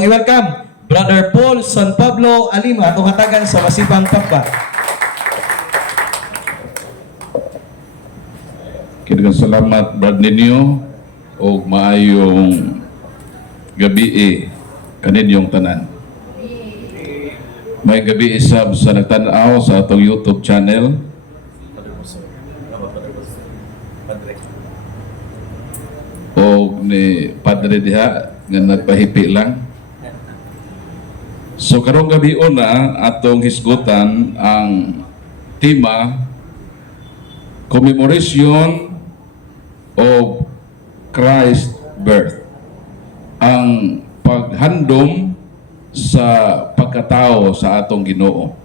atong i-welcome Brother Paul San Pablo Alima atong hatagan sa masibang pakpak. Kinagang salamat Brad ninyo o maayong gabi kaninyong tanan. May gabi isab sa nagtanaw sa atong YouTube channel. O ni Padre diha nga nagpahipi lang. So karong gabi una atong hisgutan ang tema Commemoration of Christ birth. Ang paghandom sa pagkatao sa atong Ginoo.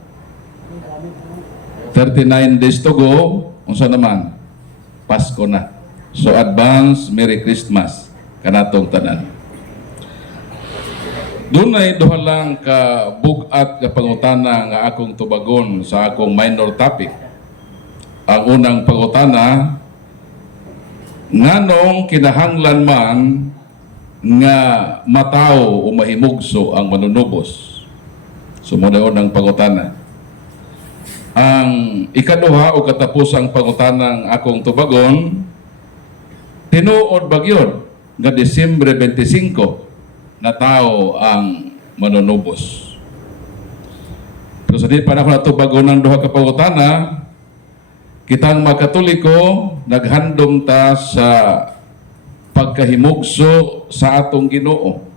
39 days to go, unsa naman? Pasko na. So advance Merry Christmas kanatong tanan. Dunay duha lang ka bugat ka pangutana nga akong tubagon sa akong minor topic. Ang unang pangutana, nganong kinahanglan man nga matao o mahimugso ang manunubos? Sumunod unang pangutana. Ang ikaduha o katapusang pangutanang akong tubagon, tinuod bagyod nga Disyembre 25 na tao ang manunubos. Pero sa di pa na ako natubagon ng duha ka pangutana, kitang mga Katoliko naghandom ta sa pagkahimugso sa atong Ginoo.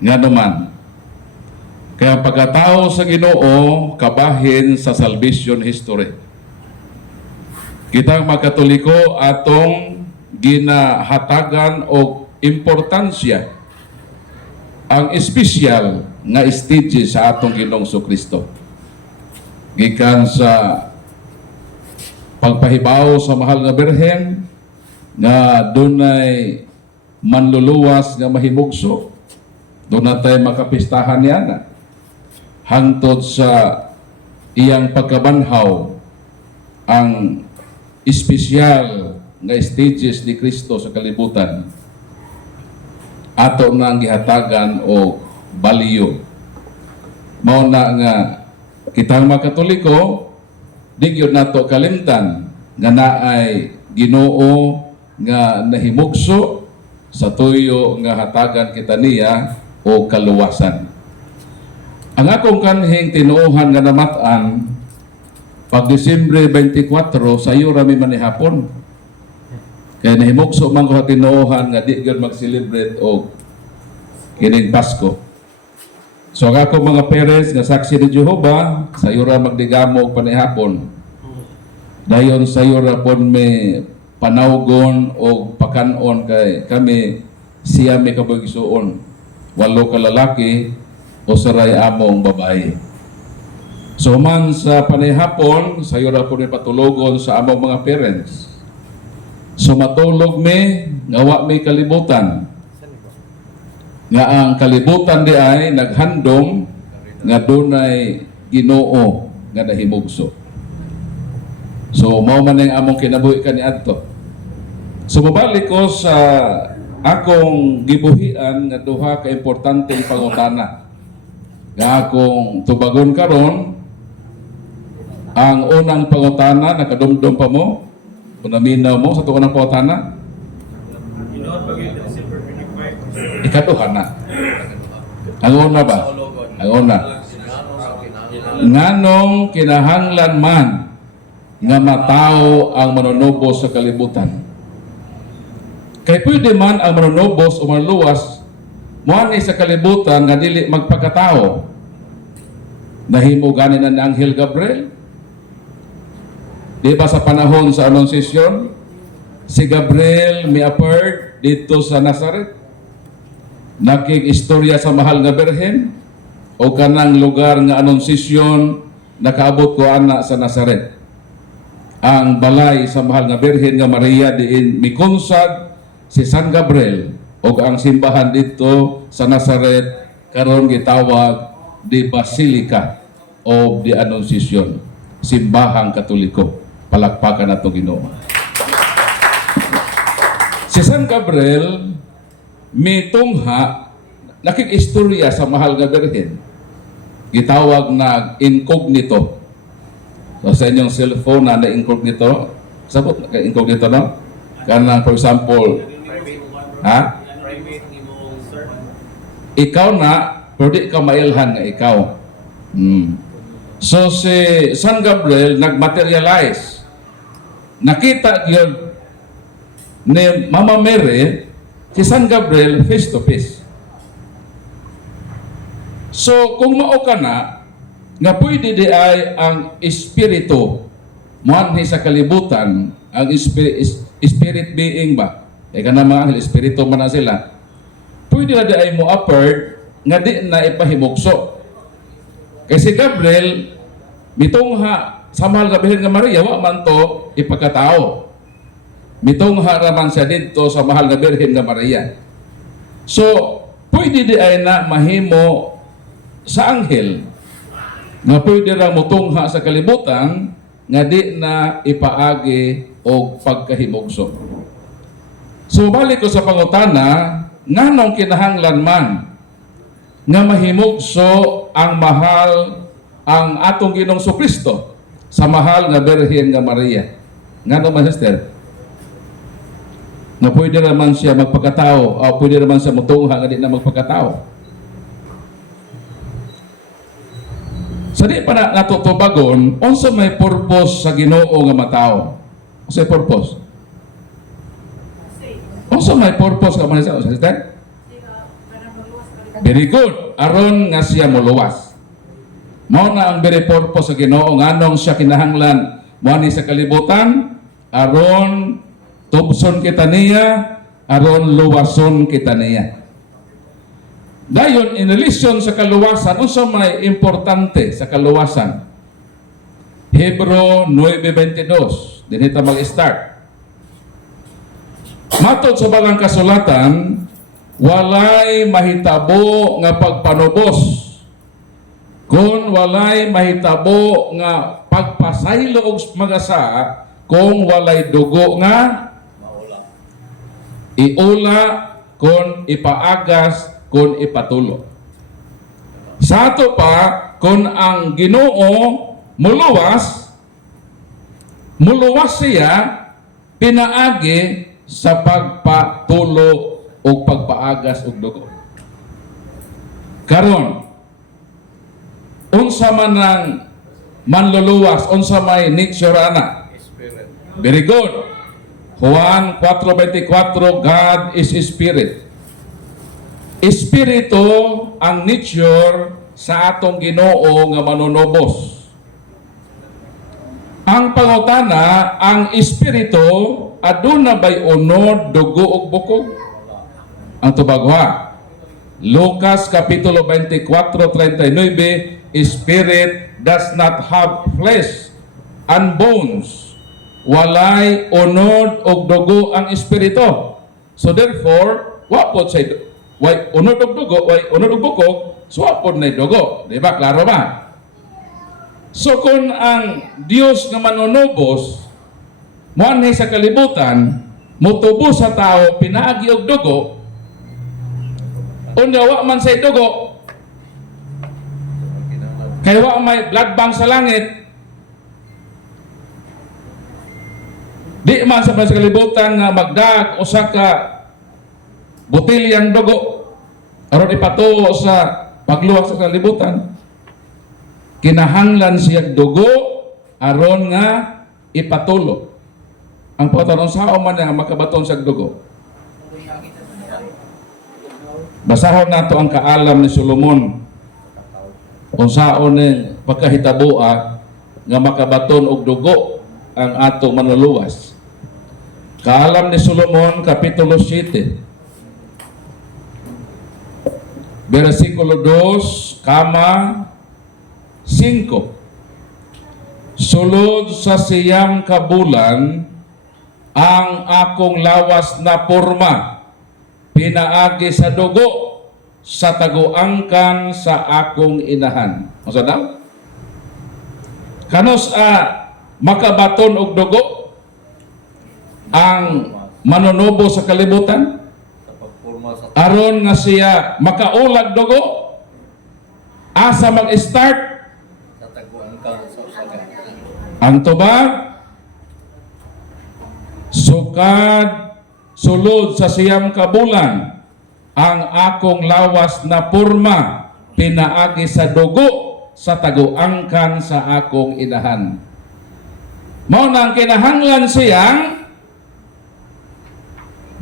Nga naman, kaya pagkatao sa Ginoo kabahin sa salvation history. Kitang mga Katoliko atong ginahatagan og importansya ang espesyal nga stages sa atong Ginoong Kristo. Gikan sa pagpahibaw sa mahal nga Birhen nga dunay manluluwas nga mahimugso, doon natay makapistahan niya na hangtod sa iyang pagkabanhaw ang espesyal nga stages ni Kristo sa kalibutan ato nang gihatagan o baliyo. Mao na nga kitang mga Katoliko di gyud nato kalimtan nga naay Ginoo nga nahimugso sa tuyo nga hatagan kita niya o kaluwasan. Ang akong kanhing tinuohan nga namatan pag Disyembre 24 sa iyo rami manihapon. Kaya nahimugso man ko tinuohan nga di gyud mag-celebrate og kining Pasko. So ang ako mga parents nga saksi ni Jehovah, sa iyo ra magdigamo og panihapon. Dayon sa iyo ra pon may panawgon o pakanon kay kami siya may kabagisuon. 8 ka lalaki o saray among babae. So man sa panihapon, sa iyo ra pon patulogon sa among mga parents. So matulog mi, ngawa may kalibutan. Nga ang kalibutan di ay naghandom nga dunay Ginoo nga nahimugso. So mao man ang among kinabuhi kaniadto. So mabalik ko sa akong gibuhian nga duha ka importanteng pangutana. Nga akong tubagon karon, ang unang pangutana nakadumdum pa mo? Unaminaw mo sa tuwa ng pangutana? Ikaduha na. Ang una ba? Ang una. Nganong kinahanglan man nga matao ang manunubos sa kalibutan? Kay pwede man ang manunubos o manluwas moani sa kalibutan nga dili magpakatao. Nahimo gani na ni Anghel Gabriel. Di ba sa panahon sa Anunciation, si Gabriel mi-appeared dito sa Nazareth. Nakig-istorya sa mahal nga Birhen o kanang lugar nga Anunciation nakaabot ko ana sa Nazareth. Ang balay sa mahal nga Birhen nga Maria diin mikunsad si San Gabriel o ang simbahan dito sa Nazareth karon gitawag di Basilica of the Annunciation, simbahang Katoliko. Palakpakan nato Ginoo. Si San Gabriel mitungha nakikistorya sa mahal nga birhen, gitawag na incognito. So sa inyong cellphone na incognito, sabot na incognito, no? Kanang for example, ikaw na, pero di ka mailhan nga ikaw. So si San Gabriel nagmaterialize. Nakita yun ni Mama Mary si San Gabriel face to face. So kung mao ka na, nga pwede di ay ang espiritu muanhi sa kalibutan, ang spirit being ba? E ka na mga anghel, espiritu man na sila. Pwede na di ay mo upward nga di na ipahimugso. Kasi Gabriel, mitungha sa mahal nga birhen nga Maria, wa man to ipagkatao. Mitungha raman siya dito sa mahal nga birhen nga Maria. So, pwede di ay na mahimo sa anghel nga pwede ra mutungha sa kalibutan nga di na ipaagi o pagkahimugso. So, balik ko sa pangutana, nganong kinahanglan man nga mahimugso ang mahal ang atong Ginoong Kristo sa mahal nga birhen nga Maria. Ngano man, sister? Na pwede naman siya magpagkatao o pwede naman siya mutungha nga di na magpagkatao. Sa di pa na natutubagon, unsa may purpose sa Ginoo nga matao? Unsa may purpose? Unsa may purpose ka man sa sister? Very good. Aron nga siya moluwas. Mao na ang very purpose sa Ginoo nganong siya kinahanglan muani sa kalibutan aron tubson kita niya, aron luwason kita niya. Dayon in relation sa kaluwasan, unsa may importante sa kaluwasan? Hebro 9:22. Dinhi ta mag-start. Matod sa balang kasulatan, walay mahitabo nga pagpanubos kung walay mahitabo nga pagpasaylo og magasa kung walay dugo nga iula kung ipaagas kung ipatulo. Sa ato pa kung ang Ginoo muluwas siya pinaagi sa pagpatulo o pagpaagas og dugo. Karon, unsa man ang manluluwas, unsa may nature ana? Very good. Juan 4:24, God is Spirit. Espiritu ang nature sa atong Ginoo nga manunubos. Ang pangutana, ang espiritu aduna bay unod, dugo ug bukog? Ang tubagwa. Lucas kapitulo 24:39, Spirit does not have flesh and bones. Walay unod og dugo ang espiritu. So therefore, wa pod say way unod og dugo, way unod og bukog, so wa pod nay dugo. Di ba? Klaro ba? So kung ang Dios nga manunubos muanhi sa kalibutan, mutubos sa tao pinaagi og dugo, unya wa man say dugo, kay wa may blood bank sa langit, di man sa kalibutan nga magdag usa ka botilyang dugo aron ipatuo sa pagluwag sa kalibutan. Kinahanglan siya dugo aron nga ipatulo. Ang pagtanong sao man nga makabaton sa dugo. Basahon nato ang kaalam ni Solomon kung saon ni pagkahitaboa nga makabaton og dugo ang ato manluluwas. Kaalam ni Solomon kapitulo 7 versikulo 2 kama 5. Sulod sa siyam ka bulan ang akong lawas na porma pinaagi sa dugo sa taguangkan sa akong inahan. Masa daw? Kanos makabaton og dugo ang manunubo sa kalibutan? Sa pagporma sa aron nga siya makaulag dugo, asa mag-start ang tubag, sukad sulod sa siyam ka bulan, ang akong lawas na porma pinaagi sa dugo sa taguangkan sa akong inahan. Mao nang kinahanglan siyang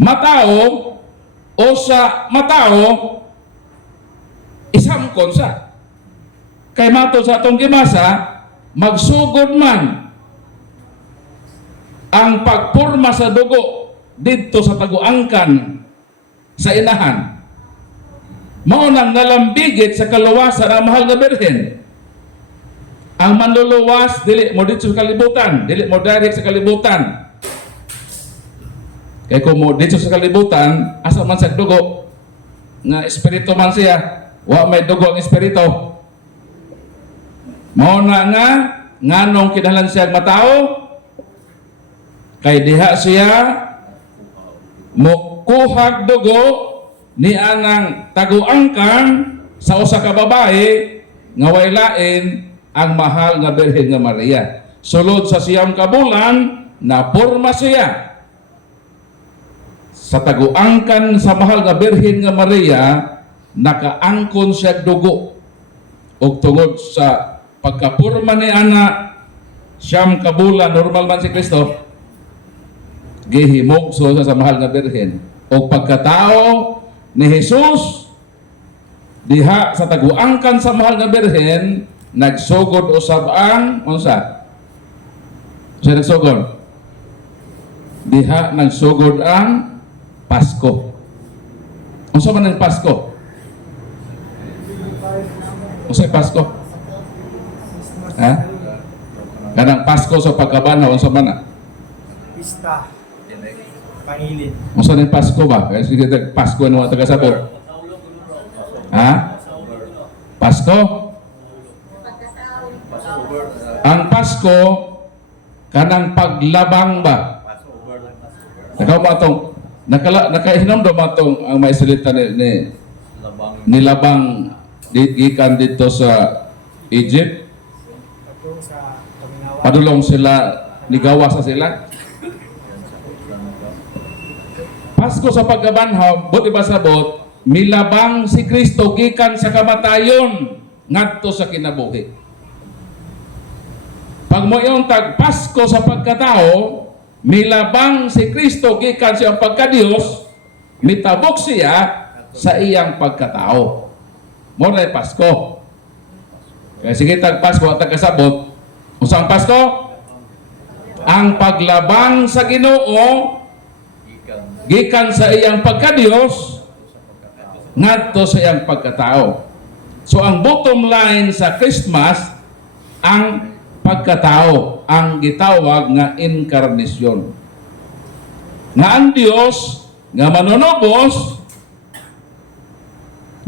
matao o sa matao isamkon sa kay mato sa atong gimasa magsugod man ang pagporma sa dugo didto sa taguangkan sa inahan. Mao nang nalambigit sa kaluwasan ang mahal nga birhen. Ang manluluwas dili mo dito sa kalibutan, dili mo direct sa kalibutan. Kaya kung mo dito sa kalibutan, asa man sa dugo, nga espiritu man siya, wa may dugo ang espiritu. Mao na nga, nganong kinahanglan siya matao, kay diha siya, mo kuhag dugo, ni anang taguangkan sa usa ka babae, nga way lain ang mahal nga Birhen nga Maria. Sulod sa siyam ka bulan, na porma siya sa taguangkan sa mahal nga Birhen nga Maria, nakaangkon siya dugo. Og tungod sa pagkapurma ni ana, siyam ka bulan, normal man si Kristo, gihimugso sa mahal nga Birhen. Og pagkatao ni Jesus, diha sa taguangkan sa mahal nga Birhen, nagsugod usab ang unsa? Siya nagsugod? Diha nagsugod ang Pasko. Unsa man ang Pasko? Unsa ang Pasko? Ha? Kanang Pasko sa pagkabanaw, unsa man na? Pista. Pangilin. Unsa ang Pasko ba? Kaya sige Pasko ano taga sabot? Ha? Pasko? Ang Pasko kanang paglabang ba? Nakaw ba itong nakahinom daw ba itong ang may salita ni nilabang gikan dito sa Egypt? Padulong sila, ligawa sa sila. Pasko sa pagkabanhaw, buti ba sabot, milabang si Kristo gikan sa kamatayon ngadto sa kinabuhi. Pag mo yung tag-Pasko sa pagkatao, milabang si Kristo gikan siyang pagka-Diyos, mitabok siya sa iyang pagkatao. Mo na Pasko. Kaya sige tag-Pasko at tag-kasabot. Usang Pasko? Ang paglabang sa Ginoo gikan sa iyang pagka-Diyos ngadto sa iyang pagkatao. So ang bottom line sa Christmas, ang pagkatao, ang gitawag nga inkarnasyon. Nga ang Dios nga manunubos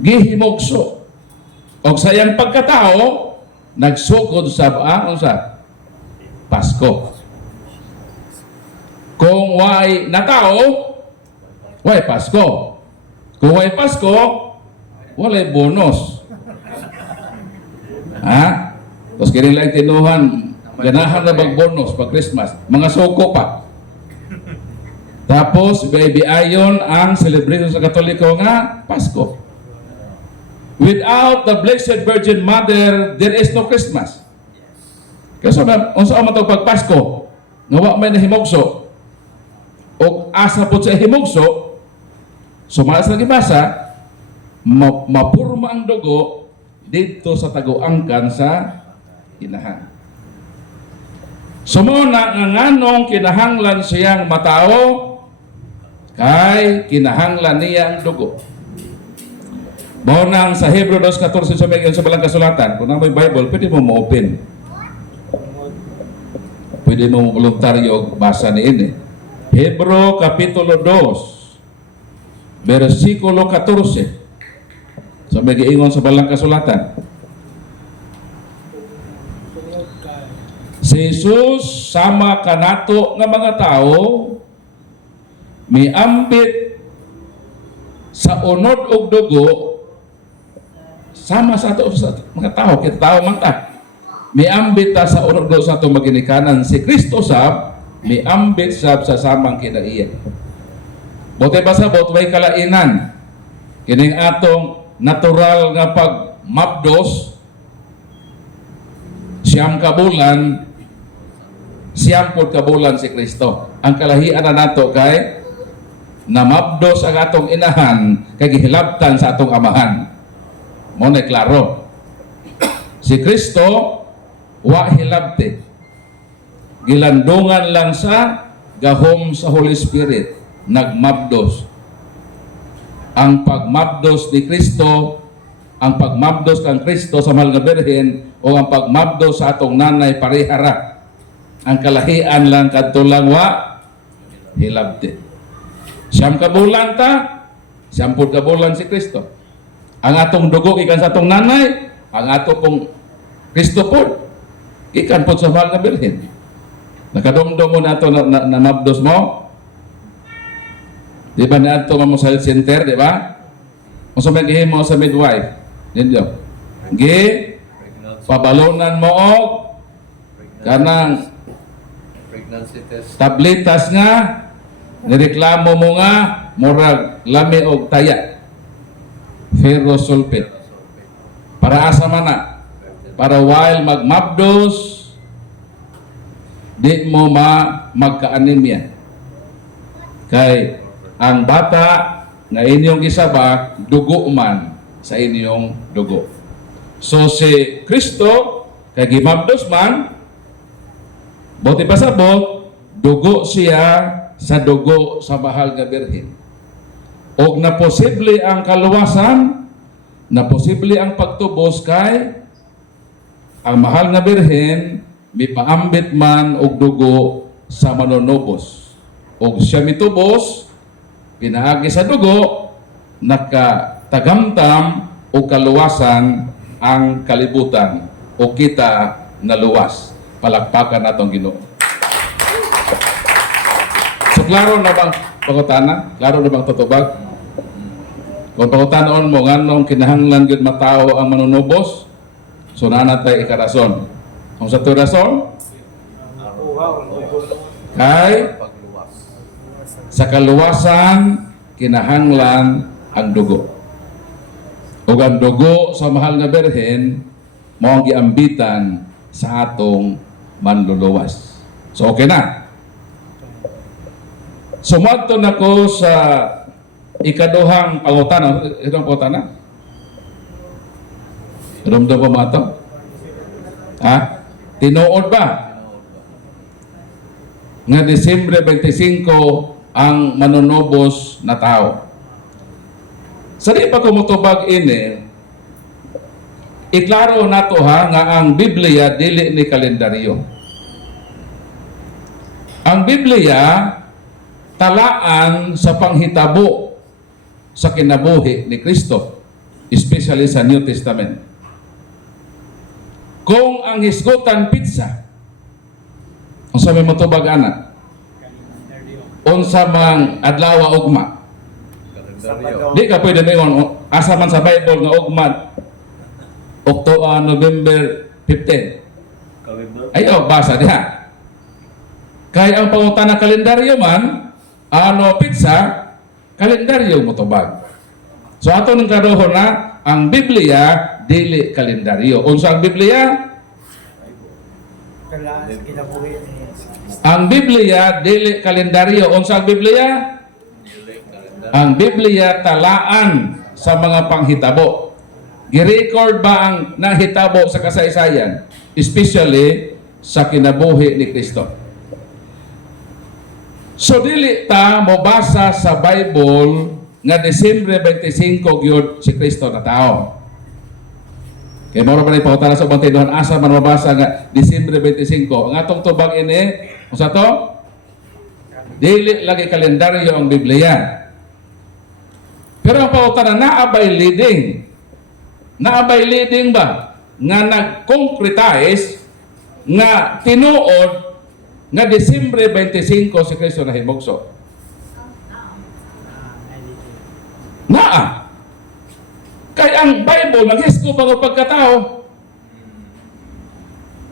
gihimugso. Og sa iyang pagkatao nagsugod sa unsa? Pasko. Kung way natao, way Pasko. Kung way Pasko, walay bonus. Ha? Tapos kini lang tinuhan, ganahan na mag-bonus pag Christmas. Mga soko pa. Tapos, baby ayon ang celebration sa Katoliko nga Pasko. Without the Blessed Virgin Mother, there is no Christmas. Kaya unsa man tawag pag Pasko, nga wa may nahimugso, o asa po sa himugso, sumala sa gibasa, mapurma ang dugo dito sa taguangkan sa inahan. Sumuna nga nganong kinahanglan siyang matao, kay kinahanglan niya ang dugo. Baunang sa Hebrew 2:14 sa mga sa balang kasulatan, kung may Bible, pwede mo ma-open. Pwede mo voluntaryo basa ni ini. Hebrew Kapitulo 2, versikulo 14. Sa mga giingon sa balang kasulatan. Si Jesus sama kanato nga mga tao miambit sa sa unod og dugo sama sa ato sa mga tao, kita tao man ta. Miambit ta sa unod dugo sa ato maginikanan si Kristo sab, miambit sab sa samang kinaiya. Buti pa sabot way kalainan kining atong natural nga pagmabdos siyam kabulan pod kabulan si Kristo. Ang kalahian na nato kay namabdos ang atong inahan kay gihilabtan sa atong amahan. Mo na klaro. Si Kristo wa hilabte. Gilandungan lang sa gahom sa Holy Spirit, nagmabdos. Ang pagmabdos ni Kristo, ang pagmabdos kang Kristo sa mahal nga Birhen o ang pagmabdos sa atong nanay parehara. Ang kalahian lang kadto lang wa hilabte. Siyam kabulan ta, siyampod kabulan si Kristo. Ang atong dugo ikan sa atong nanay, ang ato pong Kristo po, ikan po sa mahal nga Birhen. Nakadumdum mo na ito na mabdos mo. Di ba na ito mo sa health center, di ba? Kung sumagihin mo sa midwife, ninyo. Gi, pabalonan mo o kanang Pregnancy test. tabletas nga, nireklamo mo nga, murag lami og taya. Ferrous sulfate. Para asa man na? Para while magmabdos, di mo magka-anemia. Kay ang bata na inyong isaba, dugo man sa inyong dugo. So si Kristo, kay gimabdos man, buti pa sabot, dugo siya sa dugo sa mahal nga Birhen. Og na posible ang kaluwasan, na posible ang pagtubos kay ang mahal nga Birhen mipaambit man og dugo sa manunubos. Og siya mitubos, pinaagi sa dugo, nakatagamtam o kaluwasan ang kalibutan o kita na luwas. Palakpakan natong Ginoo. So klaro na bang pangutana? Klaro na bang tutubag? Kung pangutanon mo nganong kinahanglan gyud matao ang manunubos, so nanatay ikarason. Kung sa to rason, kay Pagluwas. sa kaluwasan kinahanglan ang dugo. Ug ang dugo sa mahal nga Birhen mao ang giambitan sa atong manluluwas. So okay na. Sumadto nako sa ikaduhang pangutana. Itong pangutana? Rumdo pa mga ito? Ha? Tinuod ba? Nga Disyembre 25 ang manunubos na tao. Sa di pa kumutubag ini, iklaro nato ha nga ang Biblia dili ni kalendaryo. Ang Biblia talaan sa panghitabo sa kinabuhi ni Kristo, especially sa New Testament. Kung ang hisgutan pizza, unsa may matubag ana? Unsa mang adlaw ugma? Kalendaryo. Di ka pwede mingon asa man sa Bible nga ugma November 15. Kalendar. Ayaw, basa diha. Kaya ang pangutana kalendaryo man, ano pizza, kalendaryo mo tubag. So ato ng karoho na, ang Biblia, dili kalendaryo. Unsa ang Biblia? Kailangan sa kinabuhi ni Jesus. Ang Biblia, dili kalendaryo. Unsa ang Biblia? Ang Biblia, talaan sa mga panghitabo. Girecord ba ang nahitabo sa kasaysayan? Especially sa kinabuhi ni Kristo. So dili ta mobasa sa Bible nga Disyembre 25 gyud si Kristo na tao. Kaya moro ba ni pangutana sa ubang tinduhan asa man mabasa nga Disyembre 25. Ang atong tubag ini, unsa to? Dili lagi kalendaryo ang Biblia. Pero ang pangutana naabay leading. Naabay leading ba nga nag-concretize nga tinuod nga Disyembre 25 si Kristo na himugso. Naa. Kaya ang Bible, naghisgo pa ng pagkatao.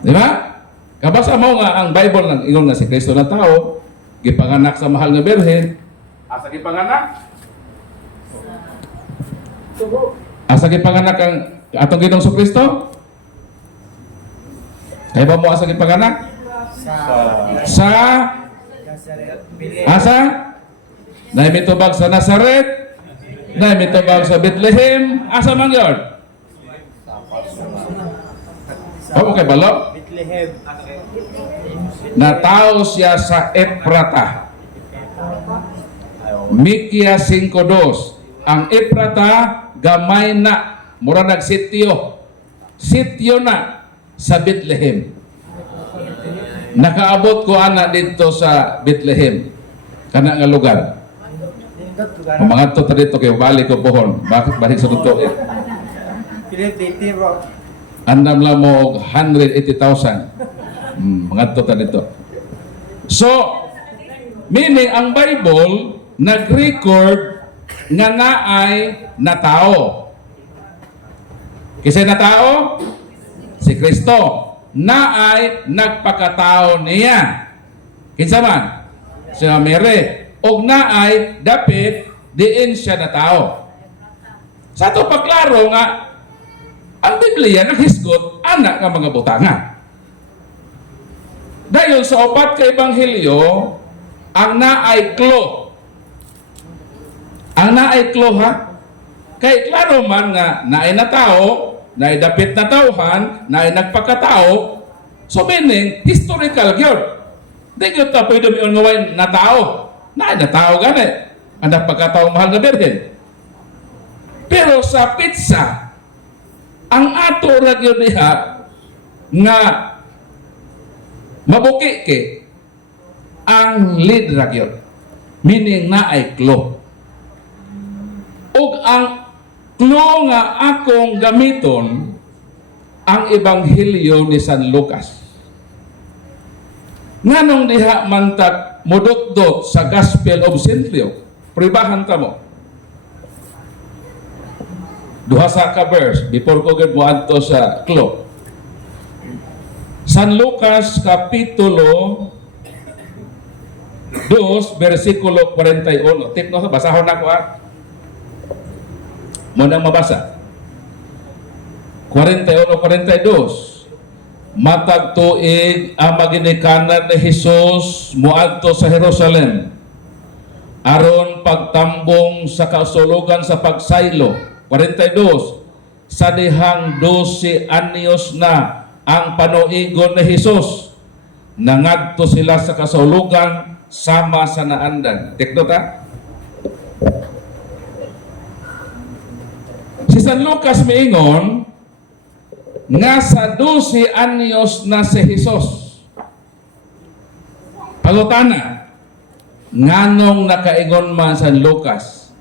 Di ba? Kabasa mo nga ang Bible nang ingon nga si Kristo na tao, gipanganak sa mahal nga birhen. Asa gipanganak? Asa gipanganak ang atong Ginoong sa Kristo? Kaya ba mo asa gipanganak? Sa asa? Naimitubag sa Nazaret, naimitubag sa Bethlehem, asa man yun? Kamu kay balo? Bethlehem. Natao siya sa Ephrata. Mikya 5:2. Ang Ephrata gamay na mura nagsityo. Sityo na sa Bethlehem. Nakaabot ko ana dito sa Bethlehem. Kana nga lugar. Nindot ko Ang mga to dito kay balik ko pohon. Bakit balik sa dito? Philip Dating Rock. Andam lang mo og 180,000. Mga to dito. So, meaning ang Bible nag-record nga naay na tao. Kasi na tao? Si Kristo. Naay nagpakatao niya. Kinsa man? Si Mary. Og naay dapit diin siya na tao. Sa to pagklaro nga ang Biblia naghisgot anak nga mga butanga. Dayon sa upat ka ebanghelyo ang naay klo. Ang naay klo ha? Kay klaro man nga naay na tao, naay dapit na tauhan, naay nagpakatao. So meaning historical gyud. Di gyud ta pwede mi ungawain na tao. Naay na tao gani. Ang nagpakatao mahal nga birhen. Pero sa pizza ang ato ra gyud diha nga mabuki ke ang lead ra gyud. Meaning naay klo. Ug ang klo nga akong gamiton ang ebanghelyo ni San Lucas. Nganong diha mantag modot-dot sa Gospel of St. Luke? Pribahan ta mo. Duha sa ka verse before ko gid mo adto sa klo. San Lucas kapitulo 2 versikulo 41. Tip no, basahon na ko ha. Mo nang mabasa. 41-42. Matag tuig ang maginikanan ni Jesus muadto sa Jerusalem. Aron pagtambong sa kasulugan sa pagsaylo. 42. Sa dihang 12 anyos na ang panuigon ni Jesus. Nangadto sila sa kasulugan sama sa naandan. Tikdo ta? Si San Lucas miingon nga sa 12 anyos na si Jesus. Pangutana, nganong nakaingon man San Lucas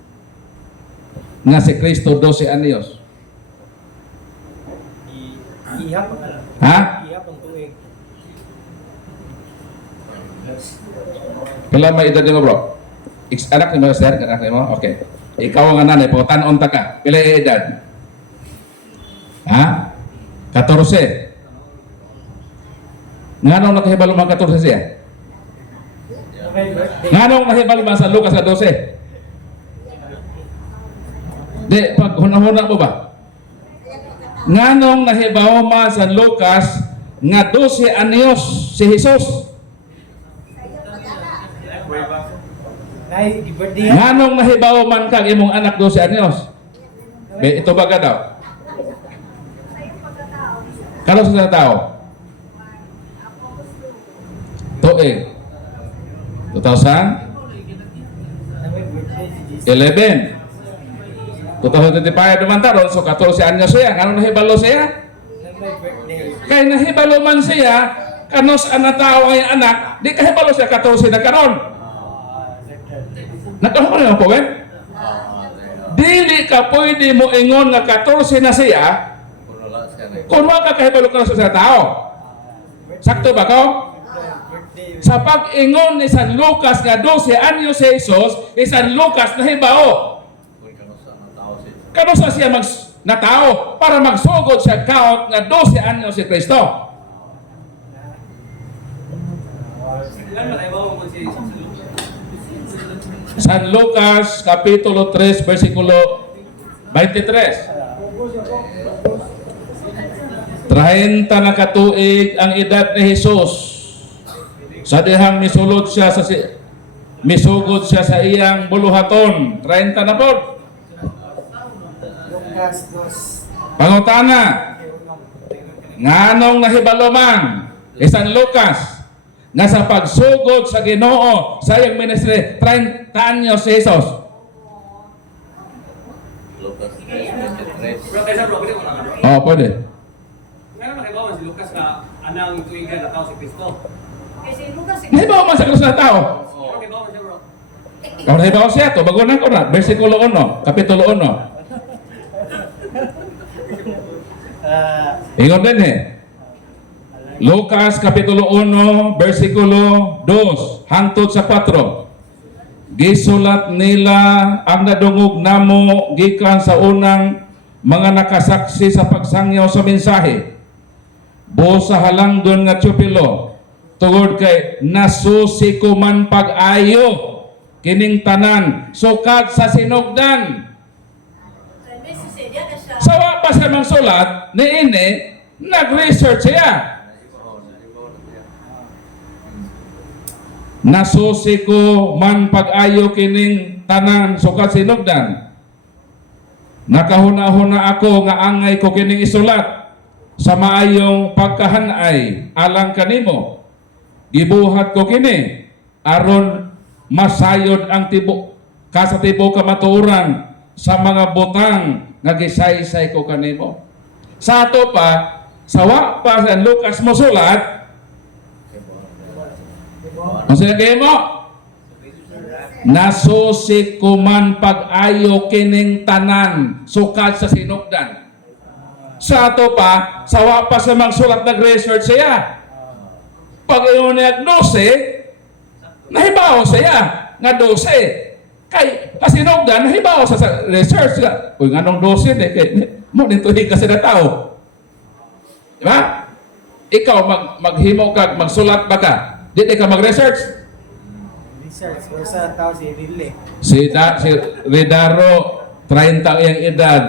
nga si Kristo 12 anyos? Ihap ang alam. Ha? Ihap ang tuig. Kailan may edad mo bro? Anak ni mo sir? Anak ni mo? Okay. Ikaw ang nanay, pagkataon ta ka. Pila yung edad? Ha? 14. Nganong nakahibalo man 14 siya? Okay, birthday. Nganong nakahibalo man sa Lucas ka 12? Di, pag hunahuna mo ba? Nganong nahibaw man sa Lucas nga 12 anyos si Jesus? Nay, di birthday. Nganong nahibaw man kag imong anak 12 anyos? Be, ito baga daw. Kano sa tao? Tuig. 2011. Nay, birthday si Jesus. 2025 naman taron, so 14 anyos siya. Nganong nahibalo siya? Nay, birthday. Kaya nahibalo man siya, kanos ang tao ay anak, di kahibalo siya 14 na karon. Nakaroon ka naman po, eh? Dili ka pwede mo ingon nga 14 na siya, Kung wala siya na. kung wala ka kahibalo ka na sa tao. Sakto ba ko? Birthday. Sa pag-ingon ni San Lucas nga 12 anyos si Jesus, ni San Lucas nahibao. Kung ka sa Kano sa siya na tao para magsugod sa count nga 12 anyo si Kristo. San Lucas Kapitulo 3 versikulo 23. 30 na katuig ang edad ni Jesus. Sa dihang misugod siya sa iyang buluhaton. 30 na po. Lucas 2. Pangutana, nganong nahibalo man San Lucas nga sa pagsugod sa Ginoo sa iyang ministry 30 anyos si Jesus. Lucas 3:23. Bro, kaysa bro, pwede ko lang. Oh, pwede. Ngayon nakibawan si Lucas na anang tuigan na tao si Kristo. Kasi Lucas, Nahibaw man sa Kristo na tao. Pero nakibawan siya bro. Kung nahibaw siya to, bagunan ko na. Versikulo 1, Kapitulo 1. Ingon din Lucas Kapitulo 1, versikulo 2, hangtod sa 4. Gisulat nila ang nadungog namo gikan sa unang mga nakasaksi sa pagsangyaw sa mensahe. Busa halangdon nga tsupilo, tungod kay nasusi ko man pag-ayo kining tanan sukad sa sinugdan. may susedya na siya. Sawa pa sa mga sulat ni ini nag-research siya. Nasusi ko man pag-ayo kining tanan sukad sinugdan. Nakahuna-huna ako nga angay ko kining isulat sa maayong pagkahanay alang kanimo. Gibuhat ko kini aron masayod ang kasatibo kamatuoran sa mga butang nga gisaysay ko kanimo. Sa ato pa, sawa pa sa Lucas mo sulat, ang sinabi mo, nasusi ko man pag-ayo kining tanan sukad sa sinugdan. Sa ato pa, sawa pa sa mga sulat nag-research siya. Pag iyon niya 12, nahibaw siya nga 12. Kay kasinugdan, nahibaw sa research nga. Uy, nga nung 12 kay mo nito kasi na tao. Diba? Ikaw maghimo kag magsulat ba ka? Di ka mag-research. Research. O sa tao si Rile. Si Redaro 30 ang edad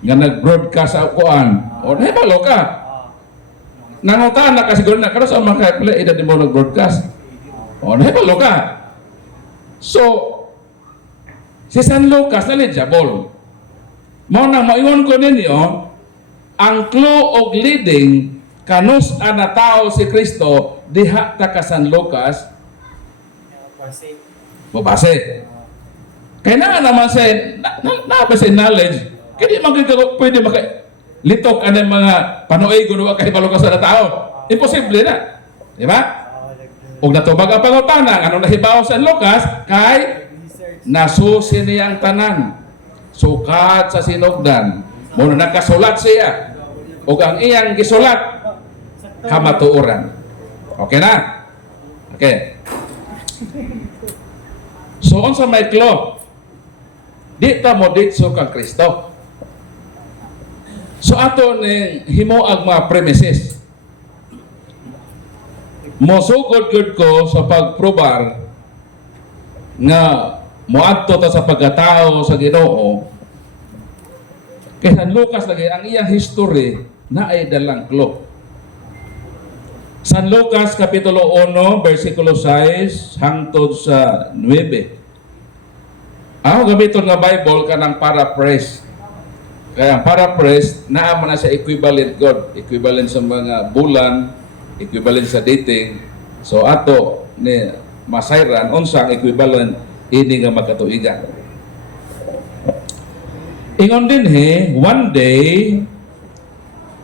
nga nag-broadcast sa kuan. O nahibalo ka. Nangutan na kasi gano'n na karon sa mga pala edad mo nag-broadcast. O nahibalo ka. So si San Lucas na legible. Mao nang moingon ko ninyo ang clue og leading kanus ana tao si Kristo diha ta ka San Lucas Kasi mabase. Kaya na naman sa knowledge, kaya di man pwede litok ang mga panoy kung wag kahibalo ka sa tao. Imposible na. Di ba? Ug natubag ang pangutana, anong nahibaw sa Lucas, kay research. nasusi niya ang tanan. Sukat sa sinugdan. Muna nakasulat siya. Ug ang iyang gisulat, kamatuoran. Okay na? Okay. So, unsa may klo? Di ta mo ditso kang Kristo. So, ato ning himuag mga premises. Mosugod gud ko sa pagprobar nga moadto ta sa pagkatao sa Ginoo. Kay San Lucas lagi ang iyang history na ay dalang klo. San Lucas Kapitulo 1, versikulo 6 hangtod sa 9. Ako gamiton nga Bible kanang paraphrase. Kaya ang paraphrase, naa man na sa equivalent God. Equivalent sa mga bulan, equivalent sa dating. So ato ni masayran, unsang equivalent ini nga magkatuigan. Ingon din one day,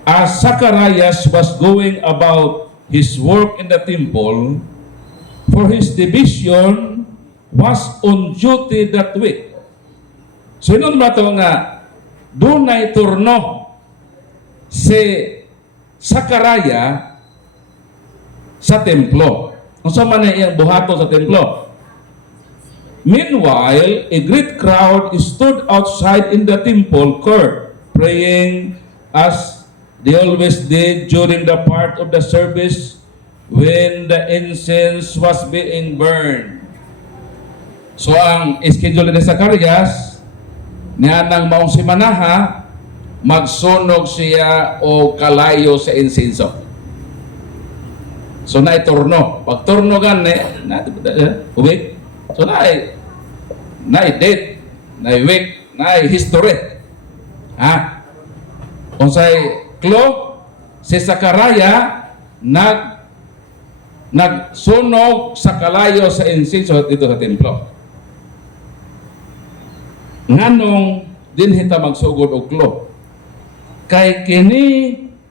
as Zacharias was going about his work in the temple, for his division was on duty that week. So yun ba ito nga, dunay turno si Zachariah sa templo. Kung saan man iyang buhato sa templo. Meanwhile, a great crowd stood outside in the temple court, praying as they always did during the part of the service when the incense was being burned. So ang schedule ni Zacarias, niya nang maong simanaha, magsunog siya o kalayo sa insenso. So na iturno. Pag turno gani, uwik. So na date, na week, na history. Ha? Unsay klo si Sakaraya nagsunog sa kalayo sa insenso dito sa templo. Nganong dinhita magsugod og klo? Kay kini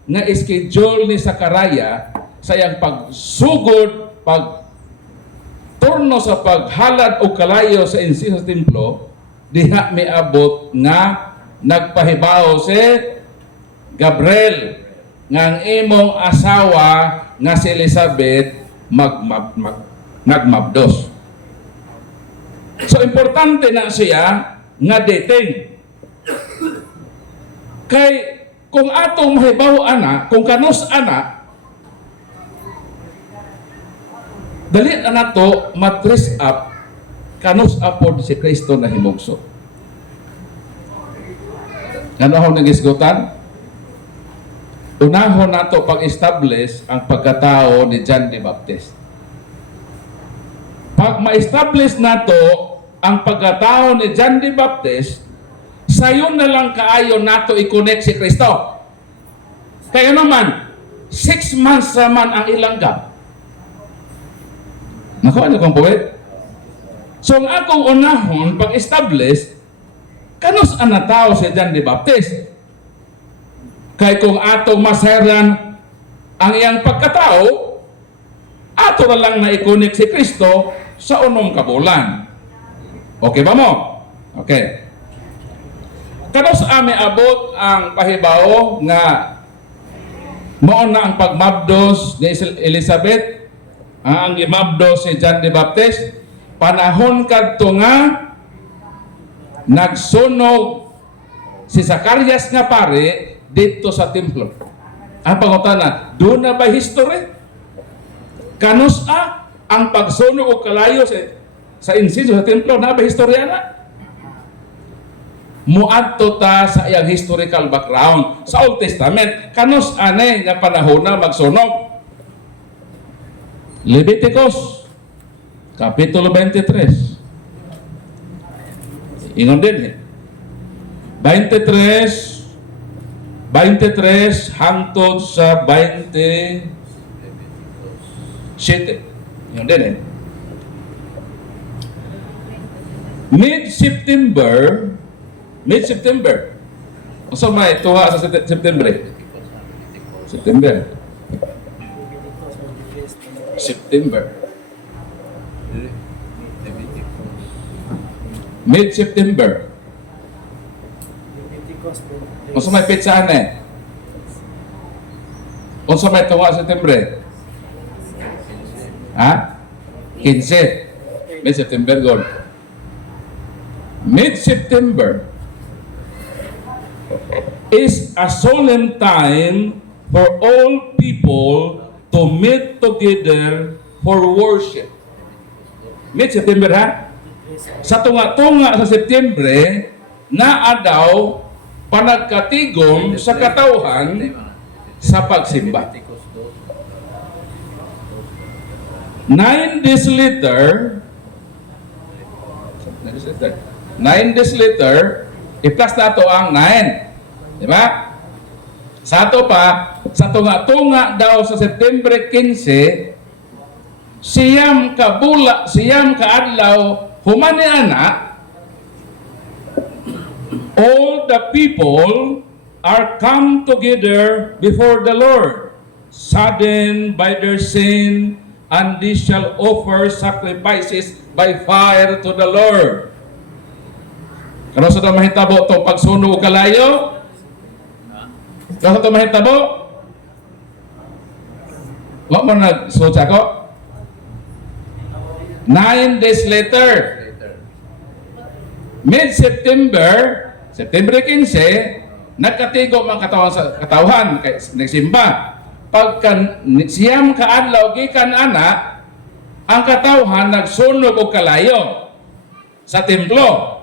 nga schedule ni Sakaraya sa iyang pagsugod, turno sa paghalad o kalayo sa insenso sa templo, diha miabot nga nagpahibaw si Gabriel nga ang imong asawa nga si Elizabeth nagmabdos. So importante na siya nga dating. Kay kung atong mahibaw ana, kung kanus ana, dali na nato matrace up kanus apod si Kristo na himugso. Ano ho nagisgutan? Unahon nato pag-establish ang pagkatao ni John the Baptist. Pag ma-establish nato ang pagkatao ni John the Baptist, sayon na lang kaayo nato i-connect si Kristo. Kaya naman, 6 months naman ang ilang gap. Nakuha niyo kong puwet? So ang akong unahon pag-establish, kanus ang natao si John the Baptist. Kay kung atong masaran ang iyang pagkatao, ato na lang na i-connect si Kristo sa unong kabulan. Okay ba mo? Okay. Kanus ame abot ang pahibaw nga mao na ang pagmabdos ni Elizabeth, ang imabdos si John the Baptist, panahon kadto nga nagsunog si Zacarias nga pare dito sa templo. Ang pangutana, doon na ba history? Kanus ang pagsunog o kalayo sa insenso sa templo, na ba historya na? Muadto ta sa iyang historical background. Sa Old Testament, kanus ane nga panahon na magsunog. Leviticus, Kapitulo 23. Ingon din 23 hangtod sa 27. Ingon din Mid-September, so may tuwa sa September. Mid-September. Unsa may pitsaan unsa may tuwa sa September? Ha? 15. Mid-September gol. Mid-September is a solemn time for all people to meet together for worship. Mid-September ha? Sa tunga-tunga sa September, naa daw panagkatigom sa katawhan sa pagsimba. 9 days later, i-plus nato ang 9. Di ba? Sa ato pa, sa tunga-tunga daw sa September 15, siyam kaadlaw, humani ana, all the people are come together before the Lord, saddened by their sin, and they shall offer sacrifices by fire to the Lord. Kano sa mahitabo to pagsunog o kalayo? Kano sa mahitabo? Wa mo nagsuot ako? 9 days later. Mid-September, September 15, nagkatigo mga katawhan, kay nagsimba. Pagka siyam kaadlaw gikan ana, ang katawhan nagsunog og kalayo sa templo.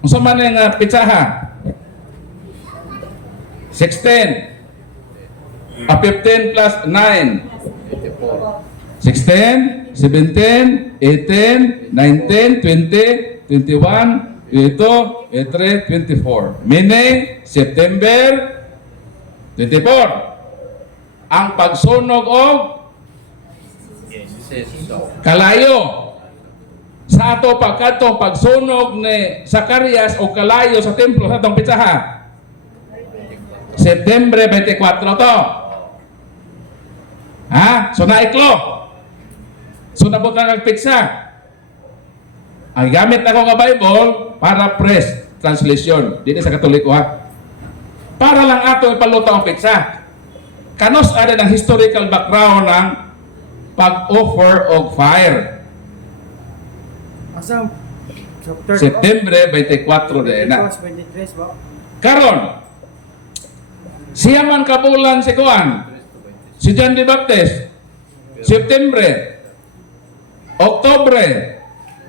Unsa man nga pitsaha? 16. 15 plus 9. 16, 17, 18, 19, 20, 21, 22, 23, 24. Meaning, September 24. Ang pagsunog og kalayo. Sa ato pagkatong pagsunog ni Zacarias o kalayo sa templo sa atong pitsaha. September 24 to. Ha? So naiklo. So nabot na ang pitsa. Ang gamit ako nga Bible para press translation. Dito sa Katoliko ha. Para lang ato ipaluto ang pitsa. Kanos ada ng historical background ng pag-offer of fire. Asa? So, third September 24 de na. 23 ba? Karon, siya man kabulan si Kuan, si John the Baptist, September, Oktobre,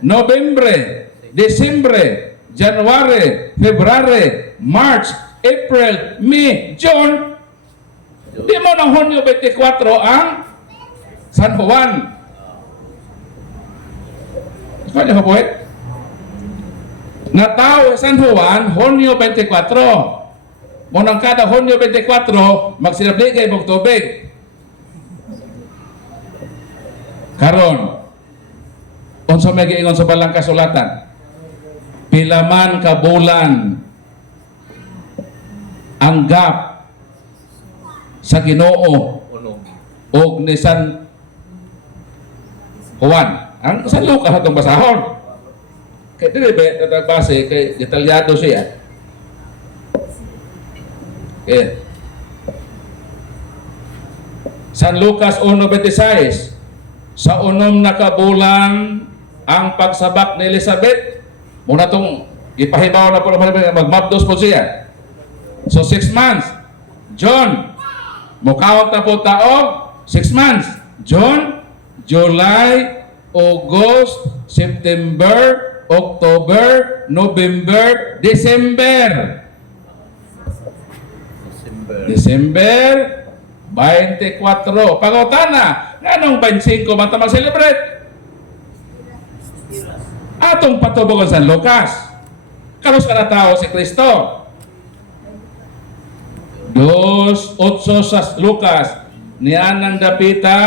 Nobyembre, Desembre, January, February, March, April, May, June. Di mo ng Hunyo 24 ang San Juan. Kaya ka po Natao San Juan, Hunyo 24. Munang kada Hunyo 24, magsinabligay mong tubig. Karon, unsa may giingon sa balang kasulatan? Pilaman ka bulan ang gap sa Ginoo og ni San Juan. Ang San Lucas atong basahon. Kay dili ba base kay detalyado siya. Okay. San Lucas 1:26. Sa unom na kabulan ang pagsabak ni Elizabeth. Muna tong ipahibaw na po magmabdos po siya. So 6 months. John, mukawat na po taog 6 months. June, July, August, September, October, November, December. December 24. Pangutana, nganong 25 mata mag-celebrate? Atong patubogon San Lucas. Karos ka na tao si Kristo. 2:8 sa Lucas, niyan ang dapita,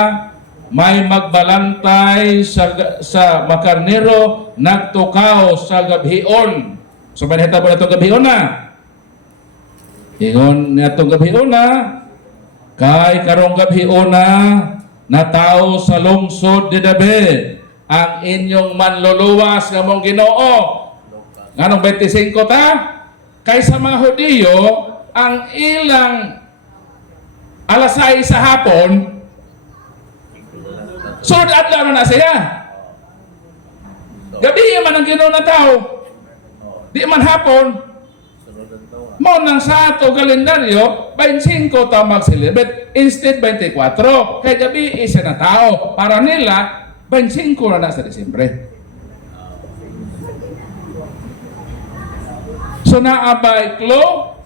may magbalantay sa makarnero, nagtukaw sa gabhion. So, manihita po na itong gabhion na. Ingon na itong gabhion na, kay karong gabhion na tao sa lungsod ni David, ang inyong manluluwas nga mong Ginoo. Nganong 25 ta? Kay sa mga Hudiyo, ang ilang alas 6 sa hapon, sunod adlaw na siya. Gabi man ang Ginoo na tao. Di man hapon. Mo nang sa ato kalendaryo, 25 ta mag-celebrate instead 24. Kay gabi isa na tao. Para nila, 25 na sa Disyembre. So naabay klo,